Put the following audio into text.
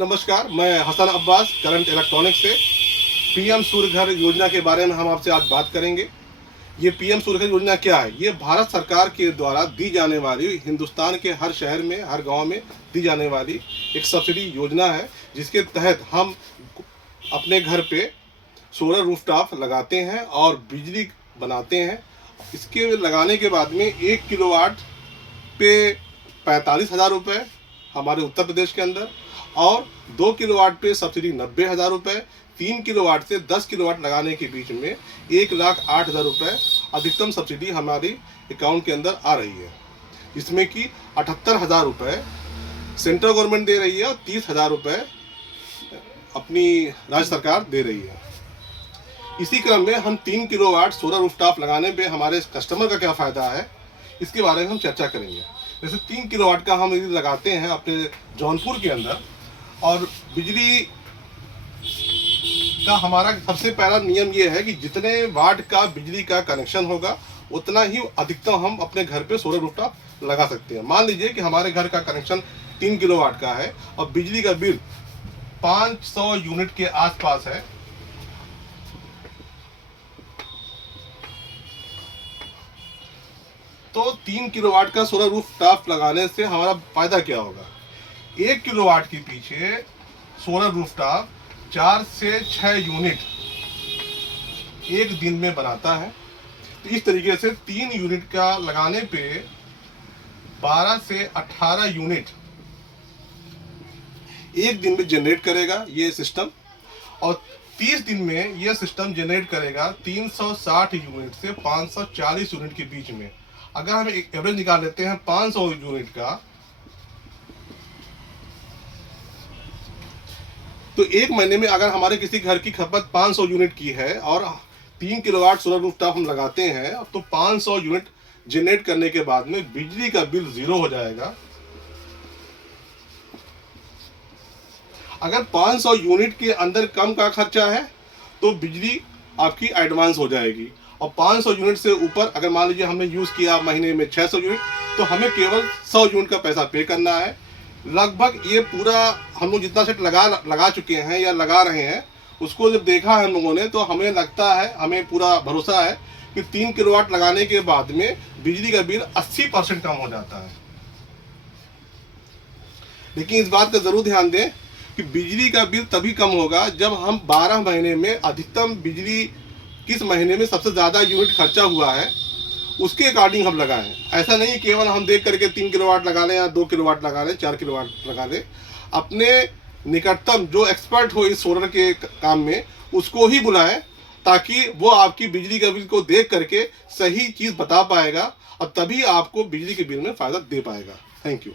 नमस्कार, मैं Hasan Abbas current electronics से पीएम सूर्य घर योजना के बारे में हम आपसे आज बात करेंगे। ये पीएम सूर्य घर योजना क्या है? ये भारत सरकार के द्वारा दी जाने वाली, हिंदुस्तान के हर शहर में, हर गांव में दी जाने वाली एक सब्सिडी योजना है, जिसके तहत हम अपने घर पे सोलर रूफटॉप लगाते हैं और बिजली बनाते हैं। इसके लगाने के बाद में 1 किलोवाट पे 45,000 रुपये हमारे उत्तर प्रदेश के अंदर, और 2 किलोवाट पे सब्सिडी 90,000 रुपये, 3 किलोवाट से 10 किलोवाट लगाने के बीच में 1,08,000 रुपये अधिकतम सब्सिडी हमारी अकाउंट के अंदर आ रही है। इसमें कि 78,000 रुपये सेंट्रल गवर्नमेंट दे रही है और 30,000 रुपये अपनी राज्य सरकार दे रही है। इसी क्रम में हम 3 किलोवाट सोलर रूफटॉप लगाने पे हमारे कस्टमर का क्या फ़ायदा है, इसके बारे में हम चर्चा करेंगे। जैसे 3 किलोवाट का हम यदि लगाते हैं अपने जौनपुर के अंदर, और बिजली का हमारा सबसे पहला नियम ये है कि जितने वाट का बिजली का कनेक्शन होगा उतना ही अधिकतम हम अपने घर पे सोलर रूफटॉप लगा सकते हैं। मान लीजिए कि हमारे घर का कनेक्शन 3 किलोवाट का है और बिजली का बिल 500 यूनिट के आसपास है, तो 3 किलोवाट का सोलर रूफटॉप लगाने से हमारा फायदा क्या होगा? 1 किलोवाट के पीछे सोलर रूफटॉप 4 से 6 यूनिट एक दिन में बनाता है। तो इस तरीके से 3 यूनिट का लगाने पे 12 से 18 यूनिट एक दिन में जनरेट करेगा ये सिस्टम, और 30 दिन में ये सिस्टम जनरेट करेगा 360 यूनिट से 540 यूनिट के बीच में। अगर हम एक एवरेज निकाल लेते हैं 500 यूनिट का, तो एक महीने में अगर हमारे किसी घर की खपत 500 यूनिट की है और 3 किलोवाट सोलर रूफटॉप हम लगाते हैं, तो 500 यूनिट जनरेट करने के बाद में बिजली का बिल 0 हो जाएगा। अगर 500 यूनिट के अंदर कम का खर्चा है तो बिजली आपकी एडवांस हो जाएगी, और 500 यूनिट से ऊपर अगर मान लीजिए हमने यूज़ किया महीने में 600 यूनिट, तो हमें केवल 100 यूनिट का पैसा पे करना है। लगभग ये पूरा हम लोग जितना सेट लगा चुके हैं या लगा रहे हैं, उसको जब देखा है हम लोगों ने, तो हमें लगता है, हमें पूरा भरोसा है कि 3 किलोवाट लगाने के बाद में बिजली का बिल 80% कम हो जाता है। लेकिन इस बात का ज़रूर ध्यान दें कि बिजली का बिल तभी कम होगा जब हम 12 महीने में अधिकतम बिजली किस महीने में सबसे ज़्यादा यूनिट खर्चा हुआ है उसके अकॉर्डिंग हम लगाएं। ऐसा नहीं केवल हम देख करके 3 किलोवाट लगा लें या 2 किलोवाट लगा लें, 4 किलोवाट लगा लें। अपने निकटतम जो एक्सपर्ट हो इस सोलर के काम में, उसको ही बुलाएं, ताकि वो आपकी बिजली का बिल को देख करके सही चीज़ बता पाएगा और तभी आपको बिजली के बिल में फ़ायदा दे पाएगा। Thank you.